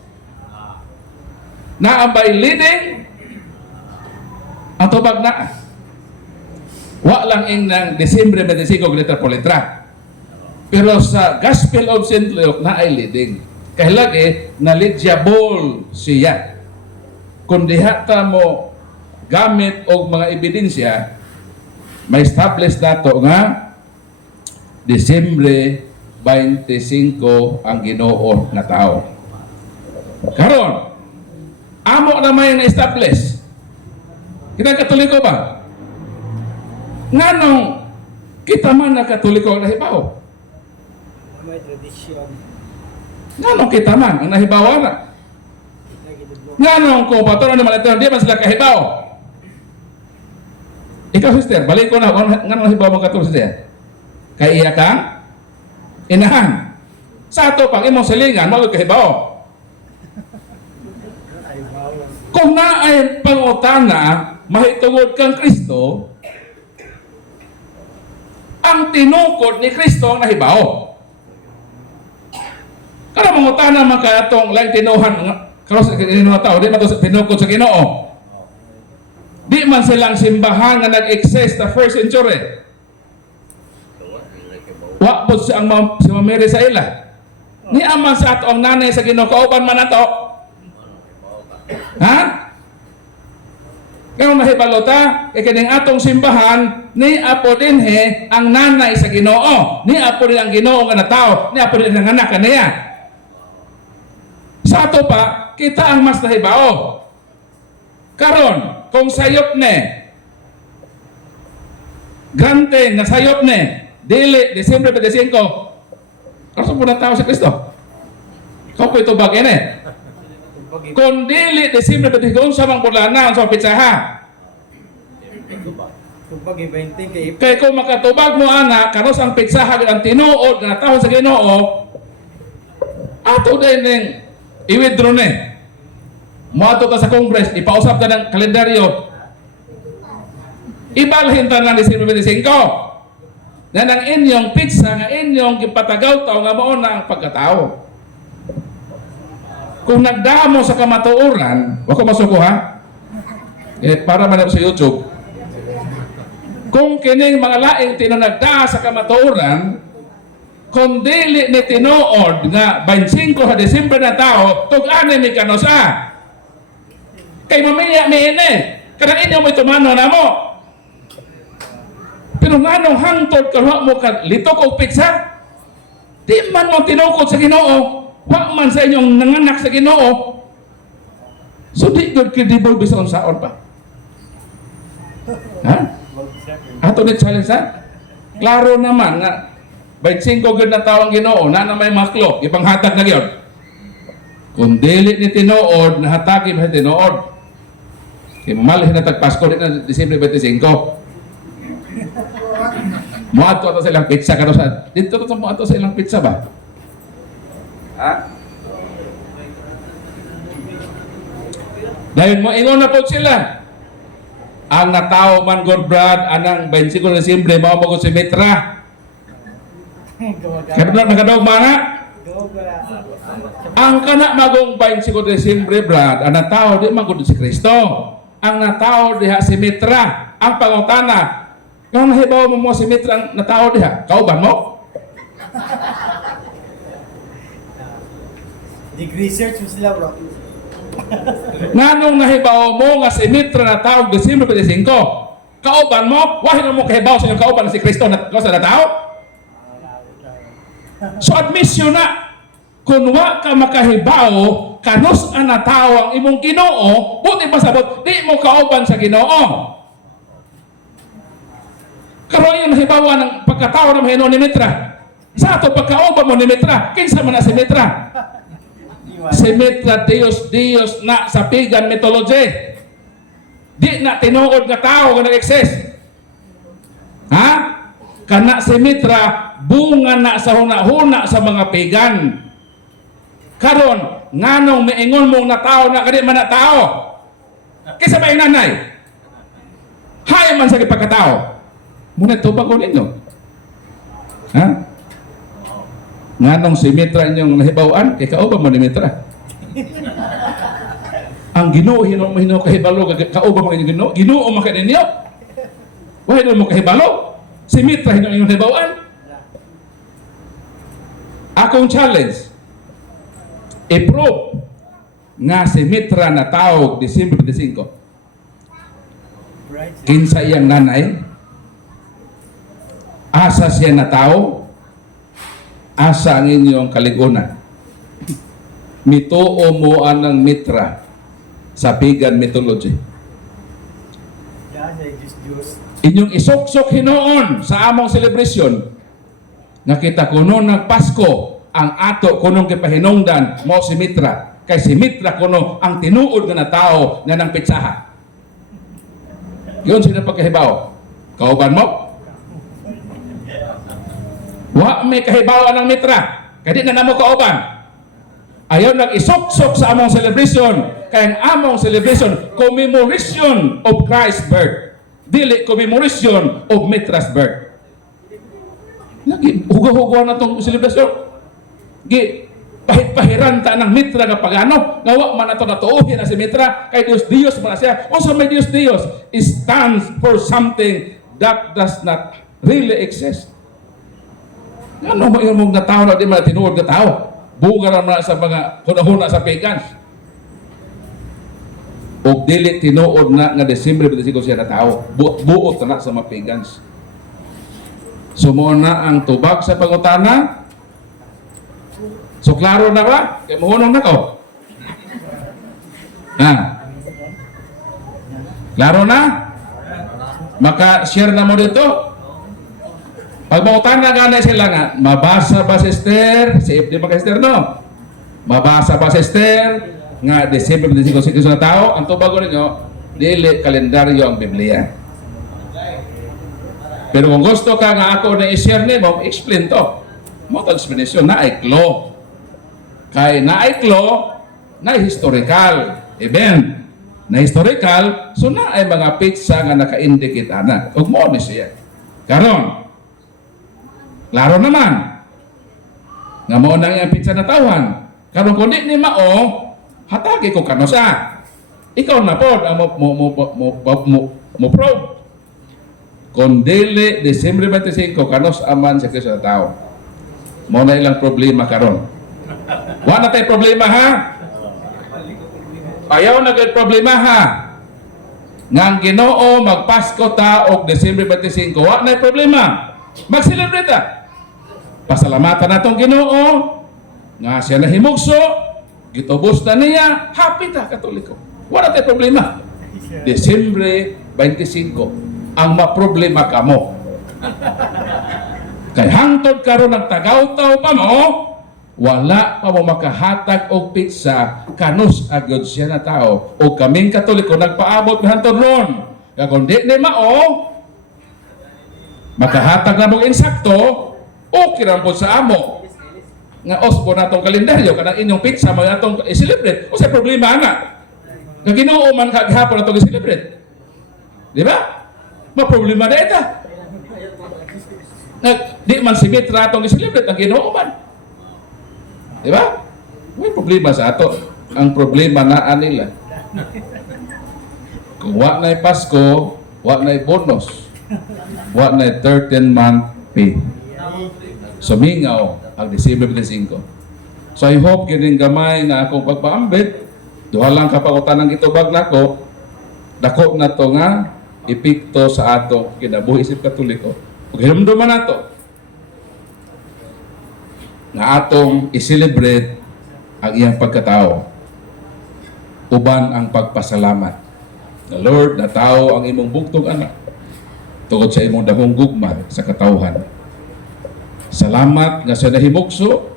naabay leading, ang tubag na. Wa lang ng Disyembre 25 letra po letra. Pero sa Gospel of St. Luke na ay leading. Kaya lagi knowledgeable siya. Kung dihata mo gamit og mga ebidensya, may establish nato nga Disyembre 25 ang Ginoo na tao. Karon, amo na may na-establish. Kita Katoliko ba? Nganong kita man na Katoliko ang nahibaw? May tradisyon. Nganong kita man ang nahibaw na? Nganong ko patron naman ito, hindi man sila kahibaw. Ikaw sister, balik ko na, nganong nahibaw mo Katoliko siya? Kay iya kang inahan. Sa ato pang imong silingan, mo kahibaw. Kung naay pangutana, mahitungod kang Kristo, ang tinukod ni Kristo ang nahibaw. Kada mangutana man ka atong lang tinuhan, karon sa kinuha tao, di man to tinukod sa Ginoo. Di man silang simbahan nga nag-exist sa first century. Wa po si Mary sa ila. Ni aman sa ato ang nanay sa Ginoo, kauban man ato. Ha? Kaya nahibalota, kining atong simbahan, ni apo dinhe ang nanay sa Ginoo. Ni apo din ang Ginoo nga natao, ni apo din ang anak kaniya. Sa ato pa, kita ang mas nahibaw. Karon, kung sayop ne, grante nga sayop ne, dili, Disyembre 25, kaso po na tao si Kristo. Kau po ito bagay ne. Kung dili, Disyembre 25, sa mga bulana, sa pitsaha. Kung pag-eventing kay Kaya kung makatubag mo, anak, karos ang pitsaha, ang tinuod, na tao sa Ginoo, ato din ng i-withdraw ne. Muato ka sa Congress, ipausap ka ng kalendaryo. Ibalhin ta ng Disyembre 25. Na ng inyong pizza nga inyong gipatagaw tao nga mao na ang pagkatao. Kung nagdamo sa kamatuoran, wa ko masuko ha? Para man sa YouTube. Kung kining mga laing tinunagda sa kamatuoran, kung dili ni tinuod nga 25 sa Disyembre na tao, tug-ani mi kanosa. Kay mamaya mi ini, kanang inyo may tumano na mo. Pero nga nung hangtod kalwa mo ka litok o pizza, di man mo tinukod sa Ginoo, wa man sa inyong nanganak sa Ginoo. So di good credible bisa unsaon pa. Ha? Ato ni challenge ha? Klaro naman nga 25 good na tao ang Ginoo, na may maklo, ipanghatag na gyud. Kung dili ni tinuod, nahatagi ba tinuod? Kaya mamalhin na tagpasko din na Disyembre 25. Muato ato sa ilang pizza kano sa dito to muato sa ilang pizza ba? Ha? Dahil mo ingon na po sila. Ang natao man God Brad anang 25 de Disyembre mao magud si Mitra. Kaya nakadog mga ang kana magong 25 de Disyembre Brad ang natao di magud si Kristo. Ang natao diha si Mitra. Ang pangutana, kung nahibaw mo si Mitra ang natao diha, kauban mo? Nag-research mo sila, bro. Nganong nahibaw mo nga si Mitra na tao Disyembre 25, kauban mo? Wahin mo kahibaw sa inyong kauban na si Kristo na sa natao? So admission na, kung wa ka makahibaw, kanus ang natao ang imong Ginoo, buti pasabot, di mo kauban sa Ginoo. Karon yung nahibawa ng pagkatao ng Hino ni Mitra. Sa ato pagkauban mo ni Mitra, kinsa man na si Mitra? Si Mitra Dios na sa pagan mythology. Di na tinuod nga tao nga nag-exist. Ha? Kana si Mitra bunga na sa huna-huna sa mga pagan. Karon nganong miingon mong na tao na kani man na tao? Kisa ba yung nanay? Hay man sa pagkatao. Muna tubag ko ninyo. Ha? Nganong si Mitra inyong nahibawan, kay kauban mo ni Mitra. Ang Ginoo hino kahibalo, kauban mo inyong Ginoo, Ginoo man ka ninyo. Why mo kahibalo? Si Mitra hino inyong nahibawan. Akong challenge, i-prove nga si Mitra na tao Disyembre 25. Right? Kinsa iyang nanay, asa siya na tao, asa ang inyong kaligunan. Mituo mo anang Mitra sa pagan mythology. Yan, ay Diyos. Inyong isuksok hinoon sa among celebration. Nakita ko noon ng Pasko, ang ato kunong kipahinungdan mo si Mitra. Kay si Mitra kuno ang tinuod nga na tao nga ng pitsaha. Yun sino pagkahibaw? Kauban mo? Wa may kahibawan ng Mitra. Kaya di na namo kauban. Ayaw nag-isok-sok sa among celebration. Kaya ang among celebration, commemoration of Christ's birth. Dili commemoration of Mitra's birth. Lagi, hugaw-hugaw na itong celebration. Gi, pahit-pahiran ta ng Mitra nga pagano. Ngawa man na ito natuuhin na si Mitra. Kay Diyos man na siya. Also may Diyos stands for something that does not really exist. Ano mo yung mga tao na di man tinuod na tao? Bugar na sa mga hunahuna sa pagans. O dili tinuod na nga Desyembre 25 siya na tao. Buot na sa mga pagans. Sumuna ang tubag sa pangutana. So klaro na ba? Kaya mahunong na ko. Ha? Klaro na? Maka-share na mo dito. Pag mautana gana sila nga, mabasa ba si Esther? Si FD ba Esther, no? Mabasa ba si Esther? Nga, December 25 na tao, ang tubago ninyo, dili kalendaryo ang Biblia. Pero kung gusto ka nga ako na i-share nimo, explain to. Mo to explanation na ay klo. Kay na ay klo, na historical event. Na historical, so na ay mga pizza nga naka-indicate ana. Ug mo ni siya. Karon, klaro naman. Nga mo nang iyang pizza na tawhan. Karon kung di ni mao, hatagi ko kano sa. Ikaw na pod ang mo probe. Kung dili Desyembre 25 kanos aman sa Kristo na tao. Mo na ilang problema karon. Wa na tay problema ha. Ayaw na gid problema ha. Nga ang Ginoo magpasko ta og Desyembre 25 wa na problema. Mag-celebrate ta. Pasalamatan natong Ginoo nga siya nahimugso, gitubos na niya, happy ta Katoliko. Wala tay problema. Desyembre 25 ang maproblema kamo. Kay hangtod karon ng tagaw-taw pa mo, wala pa mo makahatag og pizza kanus agad siya na tao o kaming Katoliko nagpaabot hangtod ron. Kaya kung di ni mao makahatag na mong insakto, okay ra po sa amo. Nga ospo natong kalendaryo kanang inyong pizza mo natong i-celebrate. O sa problema nga. Nga Ginoo man kaghapon natong i-celebrate. Di ba? Maproblema na ita. Di man si Mitra atong i-celebrate ang Ginoo man. Di ba? May problema sa ato. Ang problema na nila. Kung wa na'y Pasko, wa na'y bonus. Wa na'y 13-month pay. Sumingaw ang December 25. So I hope kining gamay na akong pagpaambit, duha lang kapakutan ng itubag nako, dako na to nga epekto sa ato kinabuhi isip Katoliko. Ug hinumduman nato nga atong i-celebrate ang iyang pagkatao. Uban ang pagpasalamat. The Lord na tao ang imong bugtong anak tungod sa imong dagong gugma sa katawhan. Salamat nga siya nahimugso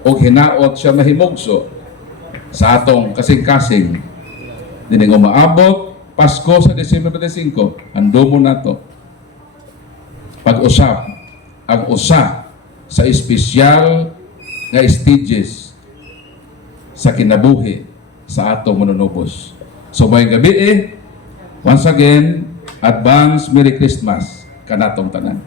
o hinaot siya mahimugso sa atong kasing-kasing. Dining umaabot Pasko sa Desyembre 25, andomo na to. Pag-usap ang usa sa espesyal nga stages sa kinabuhi sa atong manunubos. So may gabi once again, advance Merry Christmas kanatong tanan.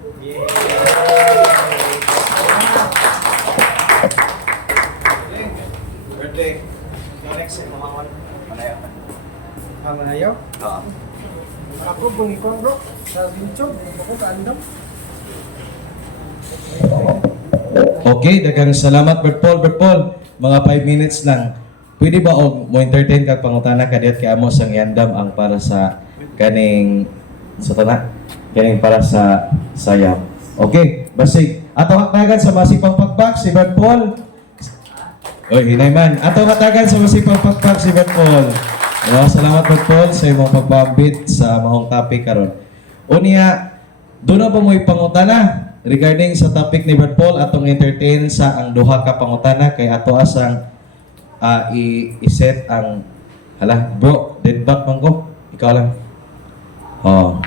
Birthday. Next, Manayaw. Manayaw? Oo. Ako, kung ikaw bro, sa YouTube, ako kaandam. Okay, daghang salamat Bert Paul. Mga 5 minutes lang. Pwede ba og mo entertain kag pangutana kadiyat kay amo sang yandam ang para sa kaning sa tana? Kaning para sa sayaw. Okay, basig. Ato hatagan sa masipang pagbak si Bert Paul. Oy, hinay man. Ato hatagan sa masipang pagbak si Bert Paul. Salamat Bert Paul sa imong pagbambit sa mahong topic karon. Unya, doon na ba mo ipangutana regarding sa topic ni Bert Paul atong entertain sa ang duha ka pangutana kay ato asang i-set ang hala bro, dead back man ko. Ikaw lang. Oh.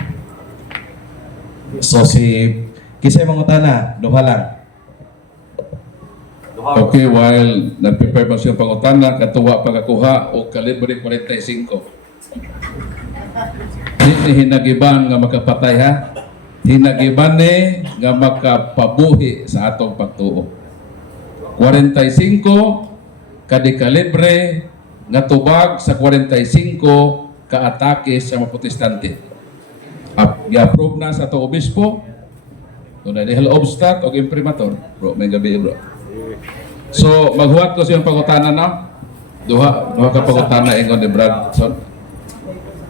So si kisay mangutana, duha lang. Okay, while nag-prepare pa siyang pangutana, katuwa pagkakuha o kalibre 45. Di hinagiban nga makapatay ha. Hinagiban ni nga makapabuhi sa atong pagtuo. 45 kadi kalibre nga tubag sa 45 ka-atake sa mga protestante. I-approve na sa to obispo. Kung na-dihal obstat o imprimatur. Bro, may gabi bro. So, maghuwat ko siyang pangutana na. Duha ka pangutana ingon ni Bradson.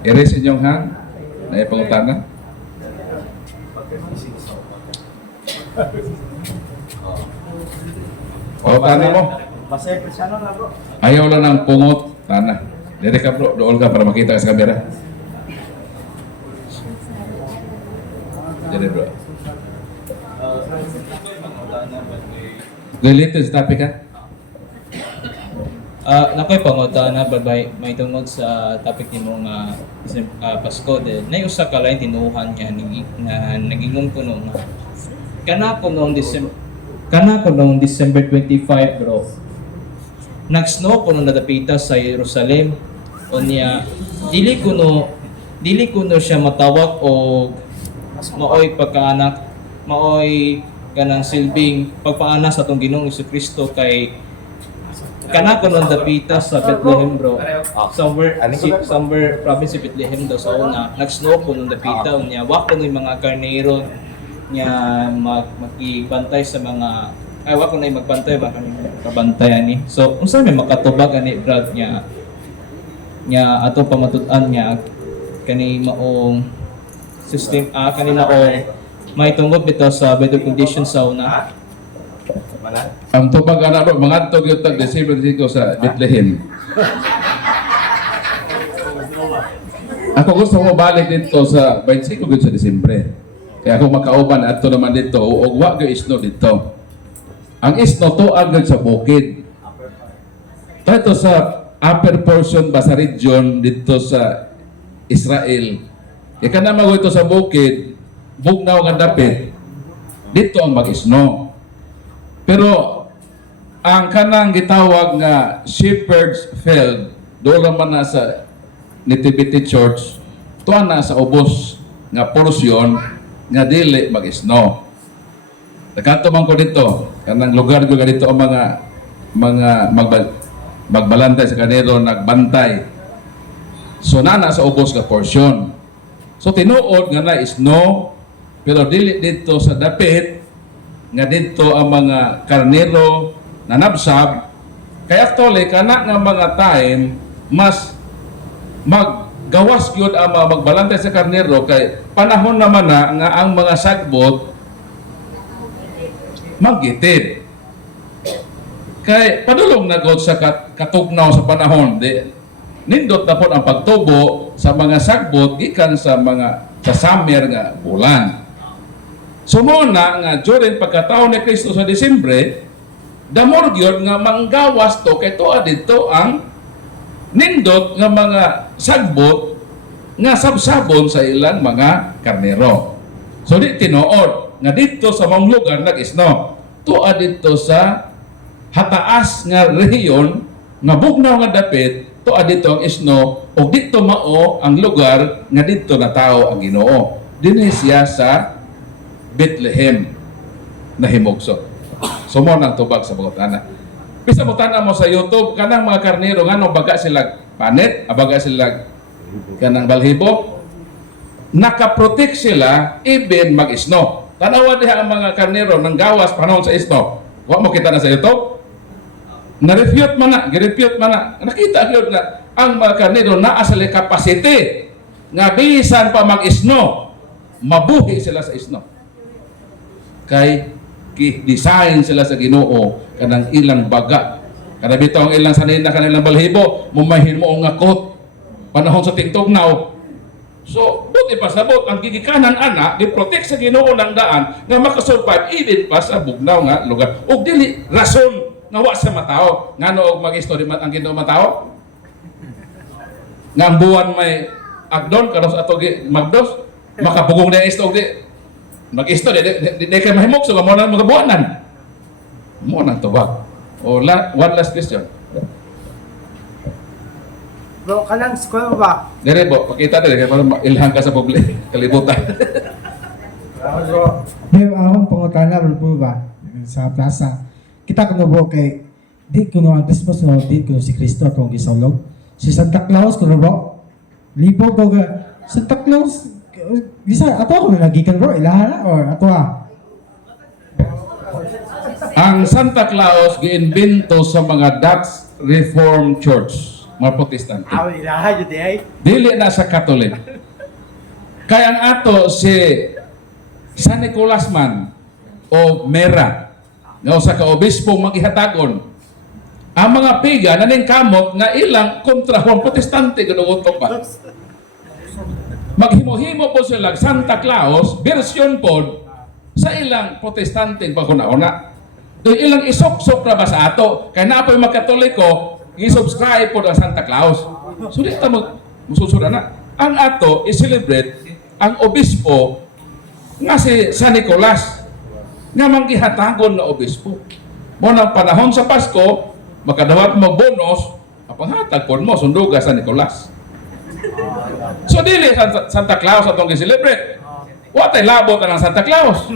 I-raise inyong hand na ipangutana. Pangutana mo. Masaya Cristiano na bro. Ayaw lang ng pungot. Tana. Dere ka bro, doon ka para makita ka sa kamera. Dere bro. Related sa topic ha? Nakoy pangutana babay may tungod sa topic nimo nga Pasko de nay usa ka lain tinuhan niya nga nagingon ko nung kana ko nung December 25 bro. Nag-snow ko nung nadapita sa Jerusalem unya dili ko no siya matawag og maoy pagkaanak maoy kanang silbing pagpaana sa atong Ginoong Jesucristo kay kana ko nung dapita sa Bethlehem bro. Somewhere province of Bethlehem daw sa una. Nag-snow ko nung dapita unya wa ko ng mga karnero nga makibantay sa mga wa ko na magbantay ba kani kabantay ani. So unsa may makatubag ani Brad nya atong pamatud-an niya kani maong system kanina o may tungod bitaw sa weather conditions sa una. Ang tubag anak bro, mga tog yung tag December 5 sa Bethlehem. Ako gusto mo balik dito sa 25 sa Disyembre. Kaya ako makauban ato naman dito, ug wa gyud isno dito. Ang isno to agad sa bukid. Dito sa upper portion ba sa region dito sa Israel. Kaya na mago ito sa bukid, bugnaw nga dapit. Dito ang mag-isno. Pero ang kanang gitawag nga Shepherd's Field, doon naman na sa Nativity Church, tuwa na sa ubos nga porsyon nga dili mag-isno. Nagkanto man ko dito, kanang lugar ko dito ang mga magbalantay sa kanero, nagbantay. So na sa ubos nga porsyon. So tinuod nga na isno, pero dili dito sa dapit, nga dito ang mga karnero na nabsab, kaya actually kana nga mga time mas maggawas gyud ang mga magbalantay sa karnero kay panahon naman na nga ang mga sagbot maggitid. Kay padulong na gud sa katugnaw sa panahon di nindot na po ang pagtubo sa mga sagbot gikan sa summer nga bulan. Sumuna nga during pagkataon ni Kristo sa Disyembre, damor gyud nga manggawas to kay tuwa dito ang nindot nga mga sagbot nga sabsabon sa ilang mga karnero. So di tinuod nga dito sa mga lugar nag-isno. Tuwa dito sa hataas nga rehiyon nga bugnaw nga dapit, tuwa dito ang isno ug dito mao ang lugar nga dito na tao ang Ginoo. Dinhi siya sa Bethlehem na himugso. So mo nang tubag sa pangutana. Bisa mo tana mo sa YouTube kanang mga karnero ngano baga sila panit, abaga sila kanang balhibo. Nakaprotect sila even mag-isno. Tanawa diha ang mga karnero nang gawas panahon sa isno. Wa mo kita na sa YouTube. Na-refute man na, gi-refute man na. Nakita gyud na ang mga karnero naa sila capacity nga bisan pa mag-isno, mabuhi sila sa isno. Kay design sila sa Ginoo kanang ilang baga. Kada bitaw ang ilang sanay na kanilang balhibo, mumahin mo ang akot panahon sa tingtugnaw. So, buti pa sabot ang gigikanan ana gi-protect sa Ginoo ng daan nga makasurvive even pa sa bugnaw nga lugar. Ug dili rason nga wa sa matao. Ngano og mag-istorya man ang Ginoo matao? Nga ang buwan may agdon karos ato magdos makapugong na isto di mag-isto di kay mahimok so mo nang magabuanan mo nang tubag One last question. Bro, kanang school ba? Dire po, pakita dire para ilhang ka sa public kalibutan. Bro. May akong pangutana po ba sa plaza. Kita ko po kay di ko no ang Christmas no di ko si Kristo akong gisulog. Si Santa Claus ko bro. Libo ko ga Santa Claus bisa ato ako nagikan bro ilaha or ato Ang Santa Claus giimbento sa mga Dutch Reformed Church, mga Protestante. Ilaha jud ay. Dili na sa Katolik. Kaya ang ato si San Nicolas man o Mera nga usa ka obispo magihatagon ang mga piga naning kamot nga ilang kontrahon protestante ganugotok pa. Maghimo-himo po sila Santa Claus version pod sa ilang protestante pagkuna-una. Doon ilang isok-sok na ba sa ato kaya na po yung magkatoliko i-subscribe po ang Santa Claus. So dito magsusura na. Ang ato i-celebrate ang obispo nga si San Nicolas nga manggihatagon na obispo. Mo nang panahon sa Pasko, makadawat mo bonus, apanghatag po mo, sunduga San Nicolas. So dili Santa Claus atong gi-celebrate. Watay labot ang Santa Claus.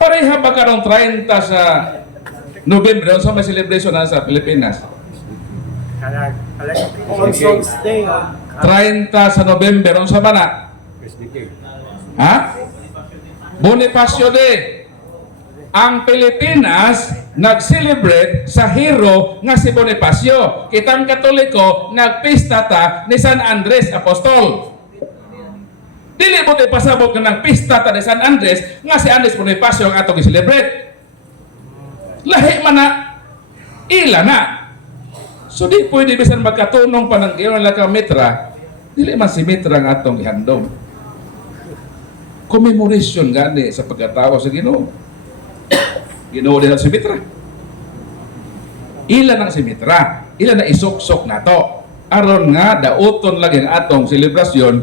Pareha ba karong 30 sa November sa may celebration na sa Pilipinas? All Souls Day. 30 sa November sa mana? Ha? Bonifacio Day. Ang Pilipinas nag-celebrate sa hero nga si Bonifacio. Kitang Katoliko nagpista ta ni San Andres Apostol. Dili mo tayo pasabot ka ng pista ta ni San Andres nga si Andres Bonifacio ang atong i-celebrate. Lahi man na, ila na. So di pwede bisan magkatunong pa ng iyon lang ka Mitra, dili man si Mitra ang atong ihandom. Commemoration gani sa pagkatao sa Ginoo. Ginoo din si Mitra. Ila nang si Mitra, ila na isok-sok na to. Aron nga dauton lagi ang atong selebrasyon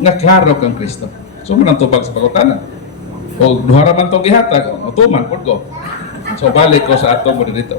nga klaro kang Kristo. So man ang tubag sa pagkutanan. O duhara man tong gihatag, o tuman pud ko. So balik ko sa atong mo dito.